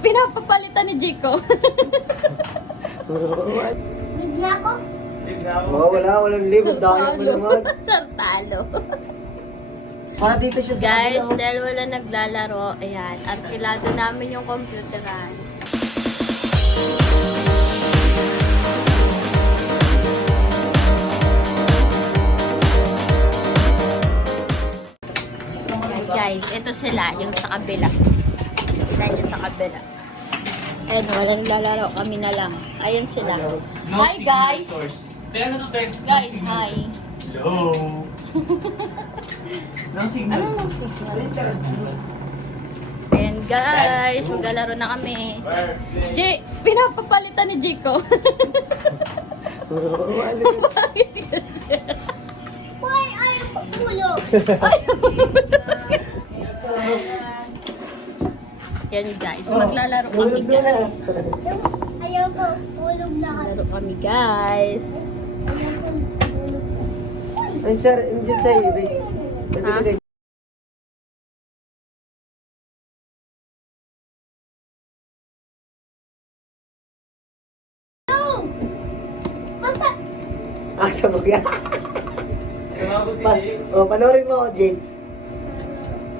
pinapapalitan ni Jico. Good na ako? Oh, walang live. Dahil mo naman. Sartalo. Para dito siya sa Guys, kabila. dahil wala naglalaro, ayan, arkilado namin yung computeran. Ayan, guys, ito sila, yung sa kabila. Sila yung sa kabila. Ayan, wala naglalaro, kami na lang. Ayan sila. Hi, guys! Guys, hi! Hello! No signal. Ano nang signal? Ayan, guys, maglalaro na kami. Di, pinapapalitan ni Jico. Bakit kasi? Why ayaw pagpulog? Yan guys, maglalaro kami guys. Ayaw pagpulog na ako. Maglalaro kami guys. Ayaw pagpulog. Ay, sir, hindi sa iyo. Ha? No! Basta! Ah, sabog yan. Sumabot si Jake. Oh, panoorin mo ako, Jake.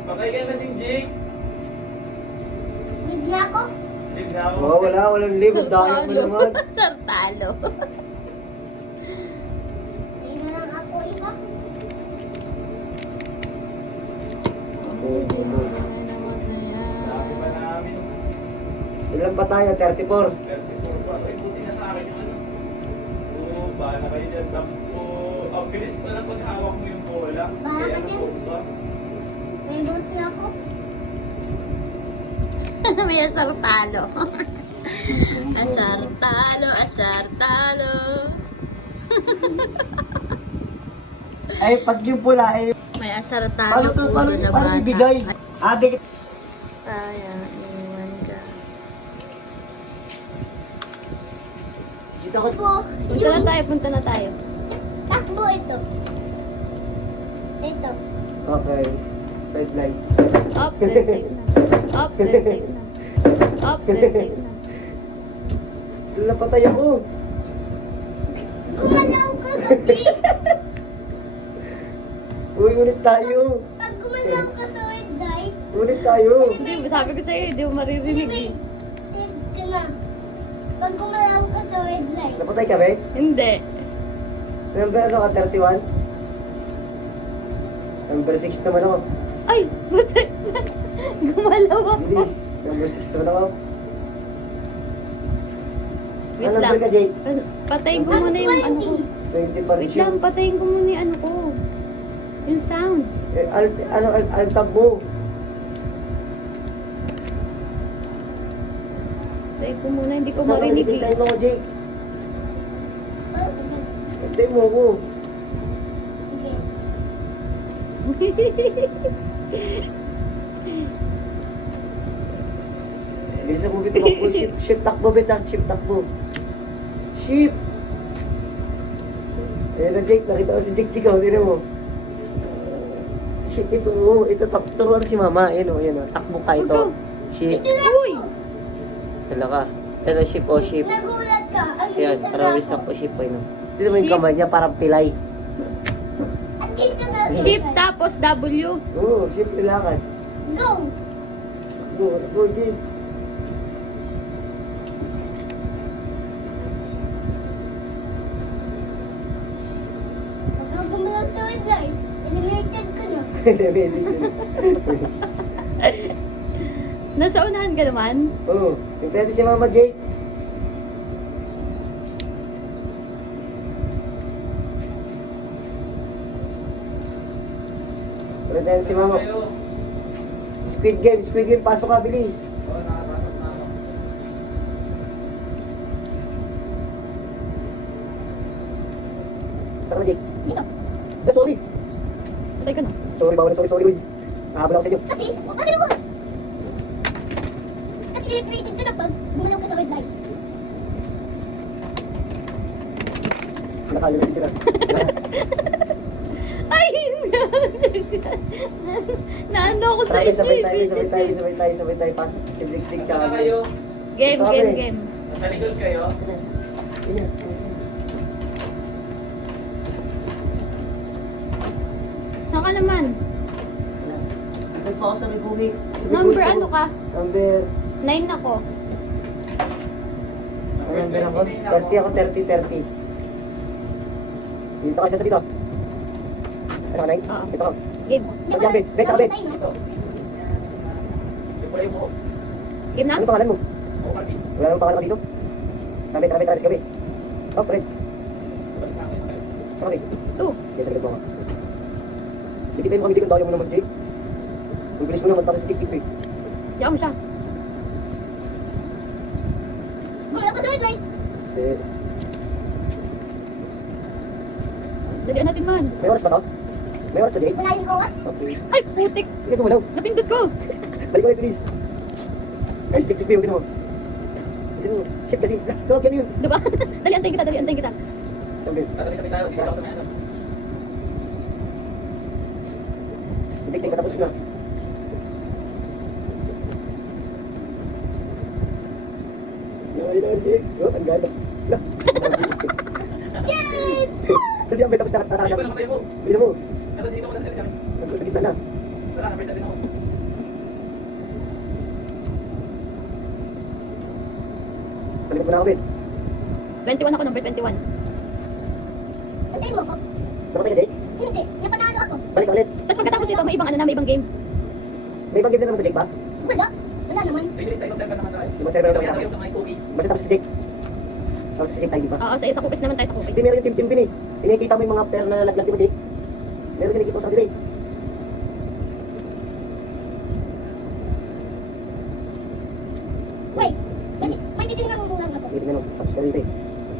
Patay ka na din, Jake. Good na ako? Jake na ako. Oh, walang live. Dahil mo naman. Sartalo. Hindi na lang ako iba. Dami pa namin. Ilan pa tayo? 34. 34 pa. Ay, buti na sa akin yung ano. Oo, bahala kayo dyan. Tapos, ang bilis pa na paghawak mo yung bola. Bahala Kaya ka ano dyan. po ba? May boss na ako. May asartalo. Asartalo, asartalo. Ay, pag yung pula, ay, May asartalo paano to, ulo na paano bata. ibigay? Ate, Ayan, iwan ka. dito ko. Po, Punta na tayo, punta na tayo. takbo ito. Ito. Okay. Red light. Up, red tape na. Up, red tape na. Up, red tape na. Napatay ako. Gumalaw ka kasi. Uy, ulit tayo. Pag gumalaw ka sa red light, Ulit tayo. Hindi, sabi ko sa'yo, hindi mo maririnig eh. tip ka na. Pag gumalaw ka sa red light, Napatay ka, be? Hindi. Number ano ka, 31? Number 6 naman ako. Ay, putay na. Gumalaw ako. Hindi. Number 6 naman ako. Wait Ano lang. number ka, Jake? Patayin ko muna yung ano ko. 20 pa rin Wait lang, patayin ko muna yung ano ko. Yung sound. Eh, alt-tab mo. Patayin ko muna, hindi ko Saan ka marinig nagtitay eh. mo ko, Jake? Hintay mo ako. Bisa mo bito ako. Shift takbo, bita. Shift takbo. Shift. Ayan na, Jake. Nakita ko si Jake, Jake. Tignan mo. Shift ito. Ito, turuan si mama. Ayan o, ayan o. Takbo ka ito. Shift. Uy! Hala ka. Ito, shift o, shift. nagulat ka. Ang Ayan, dito parang na wish ako. po, shift po yun. Tignan mo yung kamay niya, parang pilay. Ang dito na. Shift tapos W. Oo, shift kailangan. Go. Go, Jake. Pag gumalaw sa red light, eliminated ko na. Nasa unahan ka naman. Oo, yung si Mama Jake. Pwede si Mama. Kayo. Squid Game, pasok ka, bilis. Oh, nakapasok na ako. Saan ka, Jake? Dito. Sorry. Patay ka na. Sorry, uy. Nakahabol ako sa inyo. Kasi, ano mo? Kasi eliminated ka na pag gumalaw ka sa red light. Nakalimutin ka na. Ay! Naano ako sa Sabay tayo, isip. sabay tayo. Pasok. Kilig-kilig sa Saan na amin. kayo? Game, game, game. Nasa likod kayo? Sige. Saan ka naman? Dito pa ako sa may bukit. Sa may Number bukit ano ko. ka? Number. 9 ako. Number ako. 30 ako, 30. Dito kasi sa dito. Ano ka, 9? Oo. Dito ako. Game. Saan yan, Bet? Bet, saka Bet. Ito. Yung pala yung buhok. Game na? Ano pangalan mo? Oo, Martin. Wala nang pangalan ka dito? Rabbit, gabi. Oh, friend. Saka Bet. 2. Kaya sa likod mo ako. Hindi tayo makamidigan tayo mo naman, Jake. Ang bilis mo naman, tapos tik-tik eh. Diyan mo siya. Wala pa sa wait. Eh, Dalian natin man. may oras ba to? May oras na, Jake? Wala yung oras. Okay. Ay, putik. Sige, gumalaw. Napindot ko. Balik ulit, please. Guys, tik-tik mo yung ginawa. Ito, shit kasi. Tawag yan yun. Diba? Dalian tayo kita, dalian tayo kita. Sabi, Tabi-tabi tayo. Ikaw sa mga. tik-tik matapos na. Ay, Jake. Oh, ang ganda. Lah. Yes! Kasi ang may tapos Ano nakakasya. ba namatay mo? Bisa mo. Nasa dito ko nasa kami. Nandun sa gitna na. Wala, napisa din ako. Sa likod mo na ako, Ben. 21 ako, number 21. Patay mo ako. Namatay ka, Jake? Hindi. Napanalo ako. Balik ka ulit. Tapos pagkatapos ito, may ibang ano na, may ibang game. May ibang game na naman to, Jake ba? Wala. Wala naman. Pwede rin sa ibang server naman tayo. Ibang server naman Sabihan tayo. tayo sa mga cookies. Basta tapos si Jake. Tapos si Jake tayo, di ba? Oo, sa kupis naman tayo sa kupis. Hindi, meron yung team pin eh. Pinakita mo yung mga pair na nalaglag di ba, Jake? Meron yung nakikita ko sa kanila eh. Wait. May titingnan mo lang ako. Sige, tingnan mo. Tapos ka dito eh.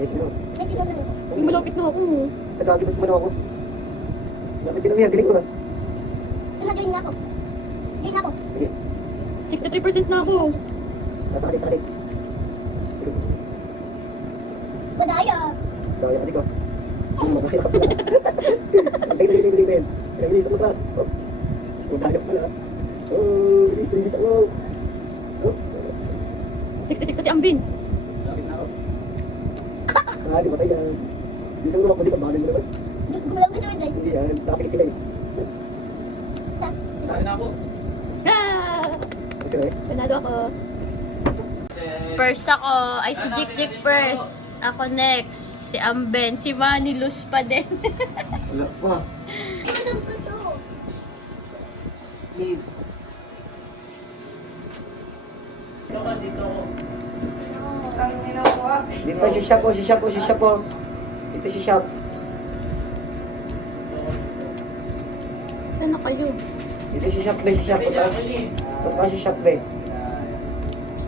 Yes, tingnan mo. May titingnan lang ako. Ay, malapit na ako. Nagkakibot mo na ako. Lapit din naman yan, galing ko na. Nagaling na ako. Galing ako. Sige, 63% na ako. nasa kadik, sa kadik. Sige, Madaya. daya kadik ko. Magkaya ka pala. Tingin. Pinabilis mo ka. Oh, daya pala. Oh, bilis ako. Oh, 66 kasi ang bin. Lapit na ako. di ba tayo yan? Bisa mo naman kung di ka bahalin mo naman. Gumalang ka sa wait. Hindi yan, nakapikit sila eh. Tayo na ako. Ah! Kasi eh. Panalo ako. First ako, ay si Jik first. Ako next. Si Amben. Si Manny Luz pa din. Wala pa. Tingnan ko to. Leave. Ito ka dito ako. Dito si Shop po, si Shop po. Dito si Shop. Ano kayo? Dito si Shop, be, si Shop. Hey, Jacqueline. Punta si Shop, be.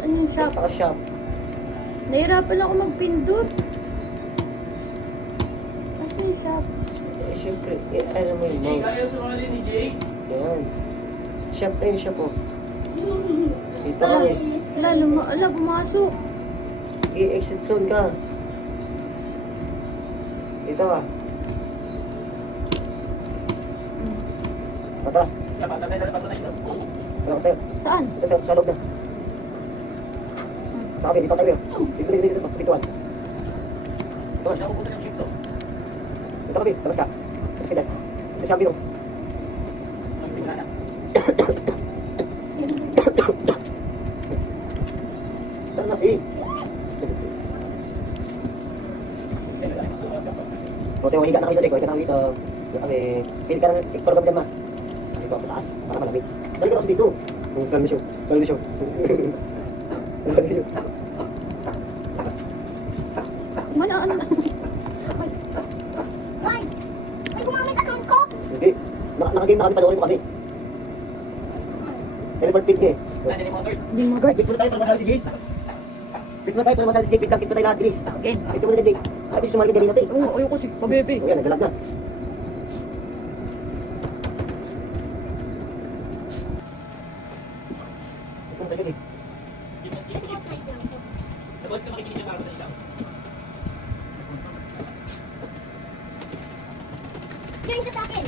Ano yung shop? Punta ka Shop. Nahirapan ako magpindot. Ano yung shop? Eh, syempre, eh, alam mo yung Jake, mouse. ayaw sumali ni Jake. Yan. Shop, ayun siya po. Dito ka eh. Ala, pumasok. I-exit zone ka. Dito ka. Patara. Dapat na tayo na ito. Wala ka tayo. Saan? Dito sa loob na. Sa kabi, dito tayo. Dito. Dito. Hindi ako pusan yung shift to. Dito kabi, labas ka. Labas ka dyan. Dito siya biro. Magsimula na. Tara na si. O, tayo, higa na kami dito. Higa na kami dito. Higa kami. Pili ka ng iktor kami dyan, ma. Dito ako sa taas. Para malamig. Balik ako dito. Saan mo siya? Mana, ano na? Ay! May gumamit account ko! Hindi. Nakagame na kami, panoorin mo kami. Teleport pick niya eh. Nandiyan yung mga third. Hindi mo Ay, pick mo na tayo para masali si Jake. Pick mo na tayo para masali si Jake. Pick mo na tayo lahat, bilis. Game. Pick mo na Jake. Ay, gusto sumali ka din natin. Oo, ayoko kasi. Pabebe. O yan, naglalag na. Pick mo na tayo, Jake. Sa boss ka makikinig yung para sa ikaw. Join ka sa akin!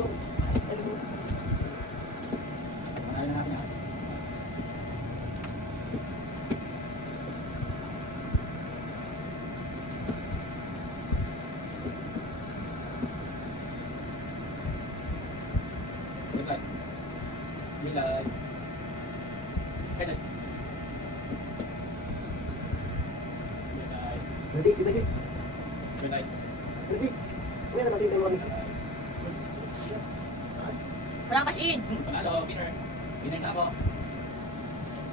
go. Let's go. Ano na natin yan? Bilay. Bilay. Bilay. Bilay. Ready, ready, Bilay. ready. Kuya na masin tayo kami. Walang cash in. Panalo, winner. Winner na ako.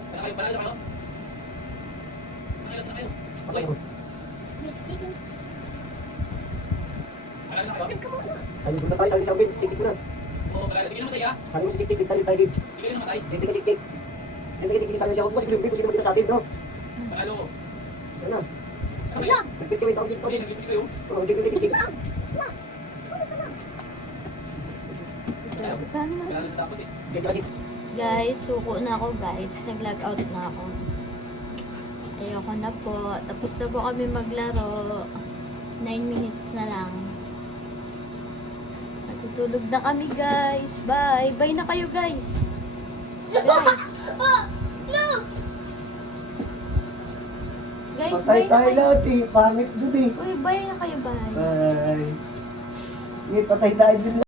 Saan kayo? Panalo kayo? Saan kayo? Saan kayo? Okay. Panalo na kayo? Sabi ko na tayo, sabi sa amin, tiktik mo na. Oo, panalo. Tingin naman tayo, ha? Sabi mo si tiktik, tiktik tayo, tiktik. Tingin naman tayo. Tiktik, tiktik. Tiktik, sabi siya, huwag mo siguro, hindi mo siguro magkita sa atin, no? Panalo. Saan na? Okay. Tiktik, wait, ako dito, Okay, dito. nag-ibig kayo. Oh, tiktik, tiktik. Panalo na dapat eh. Tiktik lagi. Guys, suko na ako guys. Nag-log out na ako. Ayoko na po. Tapos na po kami maglaro. 9 minutes na lang. Natutulog na kami guys. Bye. Bye na kayo guys. Guys. No! Guys, Patay bye na tayo kayo. lahat eh, pangit dun eh. Uy, bye na kayo. Bye. Bye. Hindi, patay tayo dun